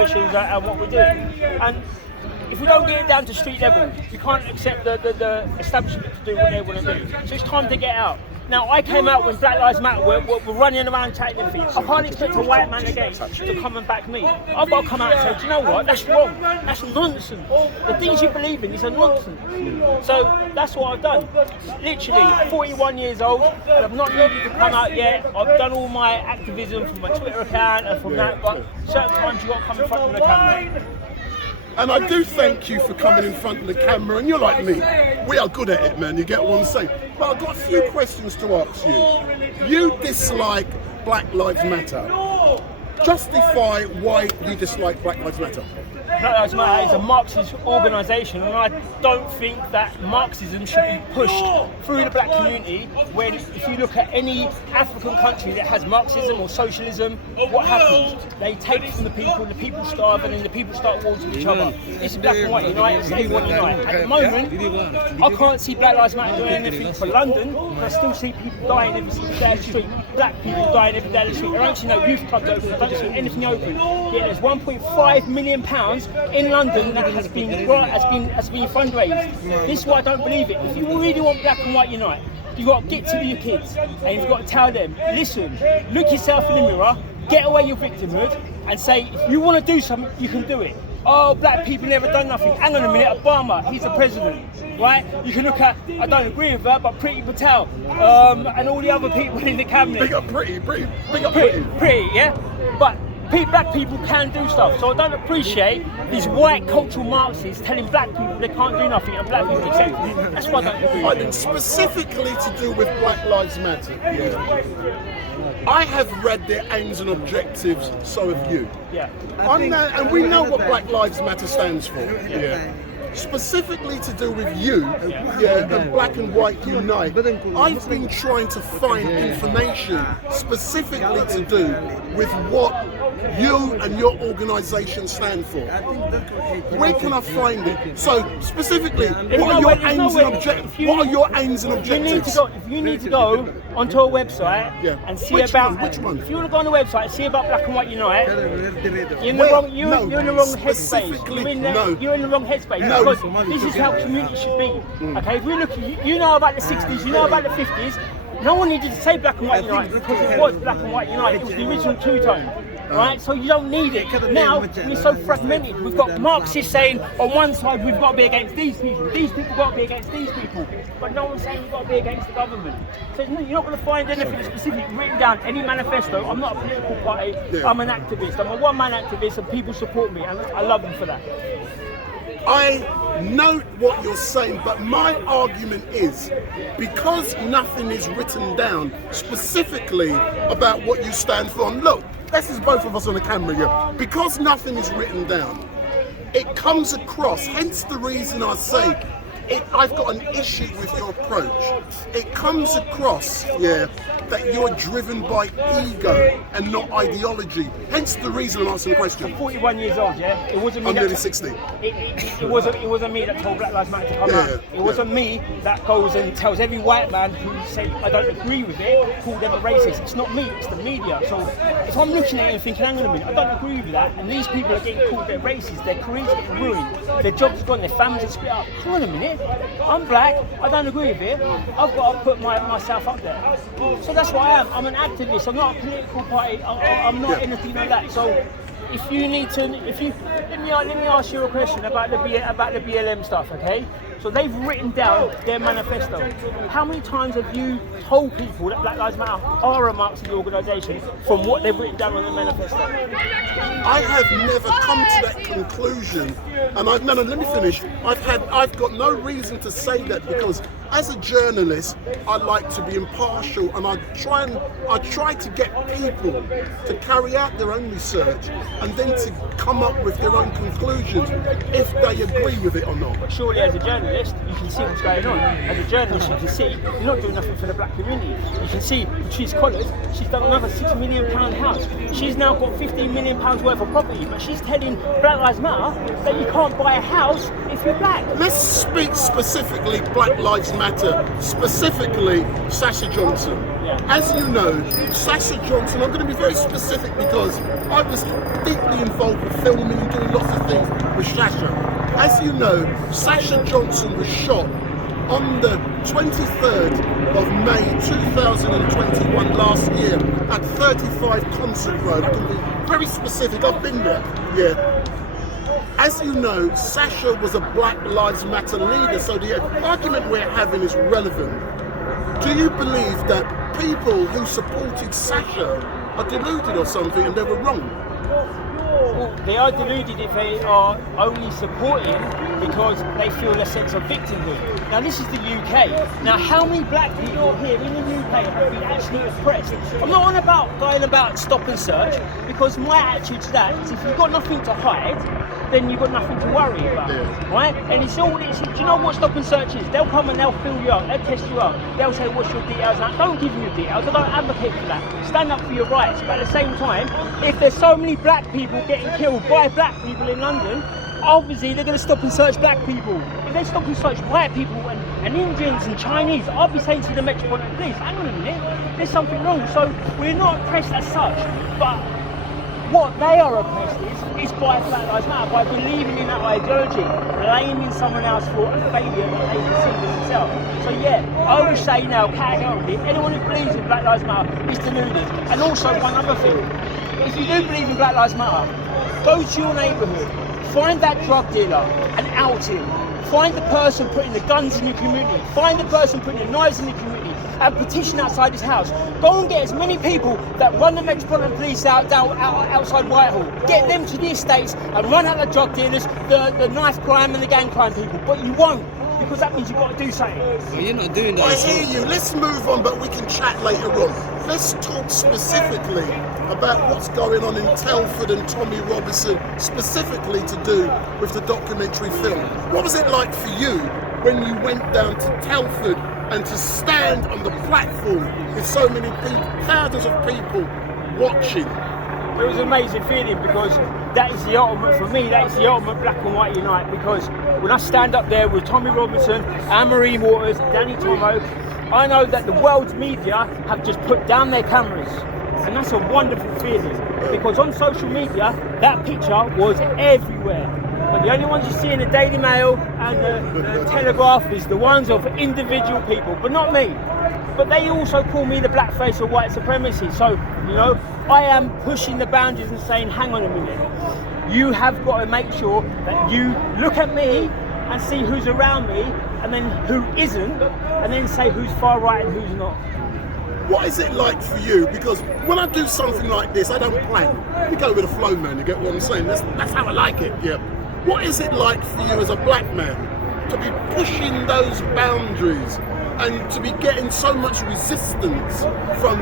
and what we're doing. And if we don't get it down to street level, we can't accept the establishment to do what they want to do. So it's time to get out. Now, I came out when Black Lives Matter were running around chatting their feet. I can't expect a white man again to come and back me. I've got to come out and say, do you know what? That's wrong. That's nonsense. The things you believe in is a nonsense. So that's what I've done. Literally, 41 years old, and I've not needed to come out yet. I've done all my activism from my Twitter account and from that, but certain times you've got to come in front of the camera. And I do thank you for coming in front of the camera, and you're like me. We are good at it, man, you get what I'm saying. But I've got a few questions to ask you. You dislike Black Lives Matter. Justify why you dislike Black Lives Matter. Black Lives Matter is a Marxist organisation, and I don't think that Marxism should be pushed through the black community. When, if you look at any African country that has Marxism or socialism, what happens? They take from the people starve, and then the people start wars with each other. It's black and white unite, it's everyone unite. At the moment, I can't see Black Lives Matter doing anything for London, but I still see people dying every single day on the street. Black people dying every day on the street. I don't see no youth clubs open, I don't see anything open. Yet there's £1.5 million in London that has been fundraised. This is why I don't believe it. If you really want black and white unite, you've got to get to your kids and you've got to tell them, listen, look yourself in the mirror, get away your victimhood, and say, if you want to do something, you can do it. Oh, black people never done nothing. Hang on a minute, Obama, he's the president, right? You can look at, I don't agree with her, but Priti Patel, and all the other people in the cabinet. Big up Priti. Pretty, yeah? But black people can do stuff, so I don't appreciate these white cultural Marxists telling black people they can't do nothing and black people accept it. That's why I don't agree with it. Specifically to do with Black Lives Matter, I have read their aims and objectives, so have you. Yeah. And we know what Black Lives Matter stands for. Yeah. Specifically to do with you, and Black and White Unite, I've been trying to find information specifically to do with what you and your organisation stand for. Where can I find it? So specifically, what are your aims and objectives? What are your aims and objectives? You need to go onto a website and see Which about. Which one? If you want to go on the website and see about Black and White Unite, you're in the wrong headspace. You're in the wrong headspace. No. Because this is how community should be. Okay, if we look, you know about the 60s, you know about the 50s. No one needed to say Black and White Unite because it was Black and White Unite. It was the original two-tone. Right, so you don't need it. Now we're so fragmented. We've got Marxists saying on one side we've got to be against these people got to be against these people, but no one's saying we've got to be against the government. So you're not going to find anything specific written down, any manifesto. I'm not a political party, I'm an activist. I'm a one-man activist and people support me and I love them for that. I note what you're saying, but my argument is, because nothing is written down specifically about what you stand for, and look, this is both of us on the camera here, because nothing is written down, it comes across, hence the reason I say, I've got an issue with your approach. It comes across, that you're driven by ego and not ideology. Hence the reason I'm asking the question. I'm 41 years old, yeah? It wasn't me. I'm nearly 60. It wasn't me that told Black Lives Matter to come out. It wasn't me that goes and tells every white man who said I don't agree with it, call them a racist. It's not me, it's the media. So if I'm looking at it and thinking, hang on a minute, I don't agree with that, and these people are getting called they're racist, their careers are getting ruined, their jobs are gone, their families are split up. Hang on a minute, I'm black, I don't agree with it, I've got to put myself up there. So that's what I am. I'm an activist. I'm not a political party. I'm not anything like that. So, if you need to, let me ask you a question about the BLM stuff, okay? So they've written down their manifesto. How many times have you told people that Black Lives Matter are a Marxist organisation from what they've written down on the manifesto? I have never come to that conclusion, and let me finish. I've got no reason to say that because as a journalist, I like to be impartial, and I try to get people to carry out their own research and then to come up with their own conclusions if they agree with it or not. But surely, as a journalist, you can see what's going on. As a journalist, you can see you're not doing nothing for the black community. You can see Patrice Collins, she's done another £6 million house. She's now got £15 million worth of property, but she's telling Black Lives Matter that you can't buy a house if you're black. Let's speak specifically Black Lives Matter, specifically Sasha Johnson. As you know, Sasha Johnson, I'm going to be very specific because I was deeply involved with filming and doing lots of things with Sasha. As you know, Sasha Johnson was shot on the 23rd of May 2021 last year at 35 Concert Road. I can be very specific, I've been there. Yeah. As you know, Sasha was a Black Lives Matter leader, so the argument we're having is relevant. Do you believe that people who supported Sasha are deluded or something and they were wrong? Well, they are deluded if they are only supporting because they feel a sense of victimhood. Now this is the UK. Now how many black people here in the UK have been actually oppressed? I'm not on about going about stop and search, because my attitude to that is if you've got nothing to hide, then you've got nothing to worry about, right? And it's all, do you know what stop and search is? They'll come and they'll fill you up, they'll test you up, they'll say what's your details, and don't give them your details, I don't advocate for that. Stand up for your rights, but at the same time, if there's so many black people getting killed by black people in London, obviously they're going to stop and search black people. If they stop and search white people and Indians and Chinese, I'll be saying to the Metropolitan Police, hang on a minute, there's something wrong. So we're not oppressed as such, but what they are oppressed is by Black Lives Matter, by believing in that ideology, blaming someone else for a failure that they perceive as themselves. So yeah, I will say now, categorically, anyone who believes in Black Lives Matter is deluded. And also one other thing, if you do believe in Black Lives Matter, go to your neighbourhood, find that drug dealer and out him. Find the person putting the guns in your community, find the person putting the knives in the community, and petition outside his house. Go and get as many people that run the Metropolitan Police outside Whitehall. Get them to the estates and run out the drug dealers, the knife crime and the gang crime people. But you won't, because that means you've got to do something. Well, you're not doing that. I hear you. Let's move on, but we can chat later on. Let's talk specifically about what's going on in Telford and Tommy Robinson, specifically to do with the documentary film. What was it like for you when you went down to Telford and to stand on the platform with so many people, thousands of people watching? It was an amazing feeling, because that is the ultimate, for me, that is the ultimate black and white unite, because when I stand up there with Tommy Robinson, Anne-Marie Waters, Danny Tomo, I know that the world's media have just put down their cameras. And that's a wonderful feeling, because on social media, that picture was everywhere. But the only ones you see in the Daily Mail and the Telegraph is the ones of individual people, but not me. But they also call me the blackface of white supremacy. So, you know, I am pushing the boundaries and saying, hang on a minute. You have got to make sure that you look at me and see who's around me, and then who isn't, and then say who's far right and who's not. What is it like for you? Because when I do something like this, I don't plan. We go with the flow, man, you get what I'm saying? That's how I like it, yeah. What is it like for you as a black man to be pushing those boundaries and to be getting so much resistance from,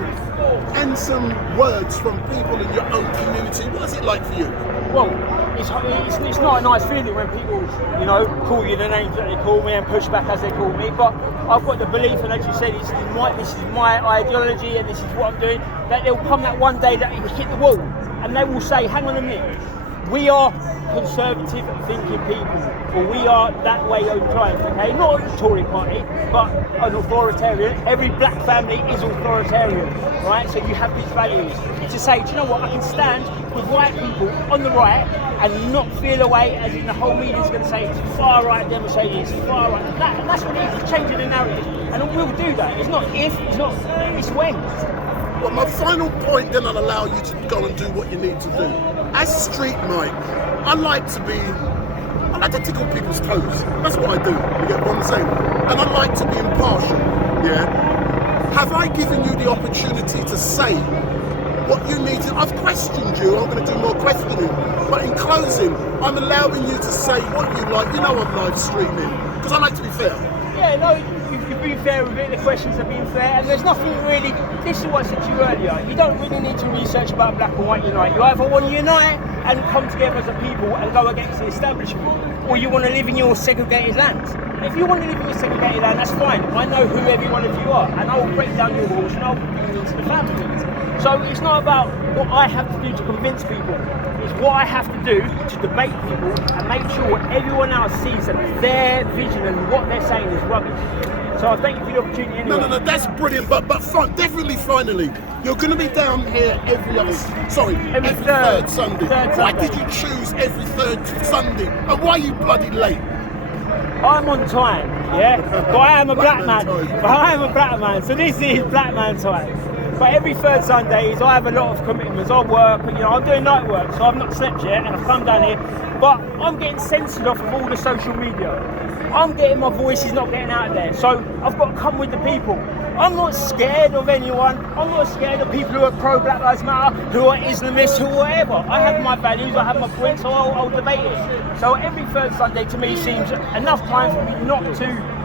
and some words from people in your own community? What is it like for you? Well, it's not a nice feeling when people, you know, call you the names that they call me and push back as they call me, but I've got the belief, and as you said, this is my ideology and this is what I'm doing, that there'll come that one day that it will hit the wall and they will say, hang on a minute, we are conservative thinking people, or we are that way inclined, okay? Not the Tory party, but an authoritarian. Every black family is authoritarian, right? So you have these values. To say, do you know what, I can stand with white people on the right and not feel away, as in the whole media is going to say it's far right demonstrating, it's far right. That's what it is, it's changing the narrative. And we'll do that. It's not if, it's when. Well, my final point, then I'll allow you to go and do what you need to do. As Street Mike, I like to tickle people's toes. That's what I do, you get what I'm saying? And I like to be impartial, yeah? Have I given you the opportunity to say what you need to? I've questioned you, I'm going to do more questioning. But in closing, I'm allowing you to say what you like. You know I'm live streaming, because I like to be fair. Yeah, no, you've been fair with it, the questions have been fair, and there's nothing really, this is what I said to you earlier, you don't really need to research about black and white unite. You either want to unite and come together as a people and go against the establishment, or you want to live in your segregated land. If you want to live in your segregated land, that's fine. I know who every one of you are, and I will break down your walls and I'll bring you into the family. So it's not about what I have to do to convince people. It's what I have to do to debate people and make sure everyone else sees that their vision and what they're saying is rubbish. So I thank you for the opportunity anyway. No, that's brilliant. But definitely, finally, you're going to be down here every third Sunday. Why did you choose every third Sunday? And why are you bloody late? I'm on time, yeah, but I am a black man. So this is black man time. But every third Sundays, I have a lot of commitments. I work, I'm doing night work, so I've not slept yet, and I've come down here. But I'm getting censored off of all the social media. I'm getting my voice is not getting out there. So I've got to come with the people. I'm not scared of anyone. I'm not scared of people who are pro-Black Lives Matter, who are Islamists, who whatever. I have my values, I have my points, so I'll debate it. So every third Sunday to me seems enough time for me not to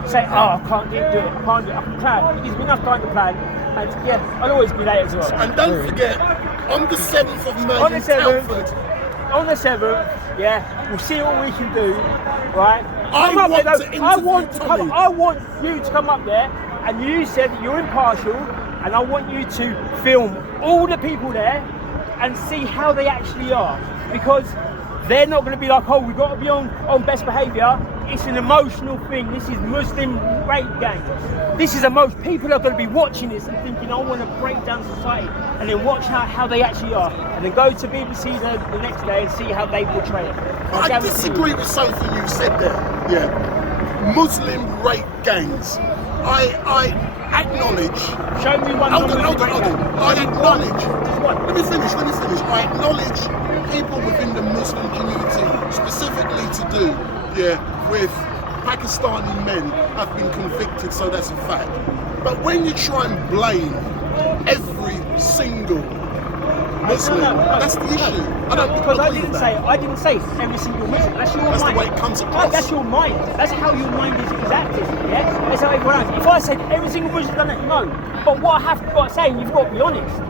say, I can't do it, I can't do it. I can plan. It gives me enough time to plan. And yeah, I'll always be late as well. And don't forget, on the 7th of May on the 7th, yeah, we'll see what we can do, right? I want you to come up there, and you said that you're impartial, and I want you to film all the people there and see how they actually are, because they're not going to be like, we've got to be on best behaviour. It's an emotional thing. This is Muslim rape gangs. This is people are going to be watching this and thinking, I want to break down society, and then watch how they actually are, and then go to BBC the next day and see how they portray it. I disagree with something you said there. Yeah, Muslim rape gangs. I acknowledge. Show me one. Hold on. I acknowledge. Let me finish. I acknowledge people within the Muslim community, specifically to do, with Pakistani men have been convicted, so that's a fact. But when you try and blame every single Muslim, that's the issue. I didn't say every single Muslim. That's your mind. That's the way it comes across. That's your mind. That's how your mind is acting. Yeah, that's how everyone else. If I said every single Muslim done it, no. But what I have got to say, you've got to be honest.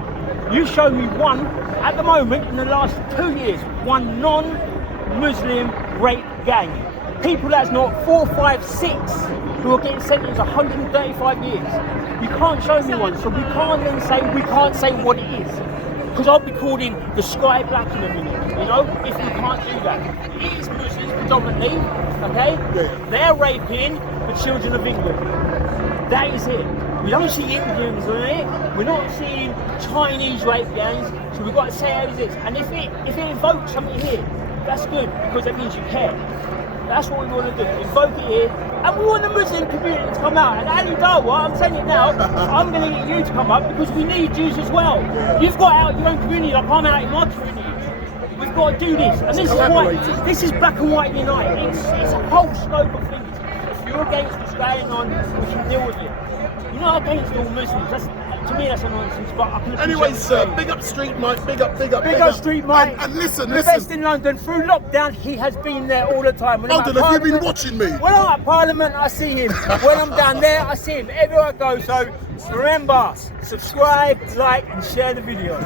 You show me one at the moment in the last 2 years, one non-Muslim rape gang. People that's not 4, 5, 6 who are getting sentenced 135 years. You can't show me one, so we can't say what it is. Because I'll be called in the sky black in a minute, if we can't do that. It is Muslims predominantly, okay? Yeah. They're raping the children of England. That is it. We don't see Indians on it. We're not seeing Chinese rape gangs, so we've got to say how it is. And if it invokes something here, that's good, because that means you care. That's what we want to do, invoke it here. And we want the Muslim community to come out. And Ali Dawa, I'm saying it now, I'm going to get you to come up because we need Jews as well. You've got out your own community, like I'm out in my community. We've got to do this. And this is why, this is black and white unite. It's a whole scope of things. If you're against what's going on, we can deal with you. You're not against all Muslims. To me, that's a nonsense. But I can anyway, sir, big up Street Mike, big up. Big up Street Mike. And listen. The best in London. Through lockdown, he has been there all the time. Hold on, have you been watching me? When I'm at Parliament, I see him. When I'm down there, I see him. Everywhere I go. So remember, subscribe, like, and share the video.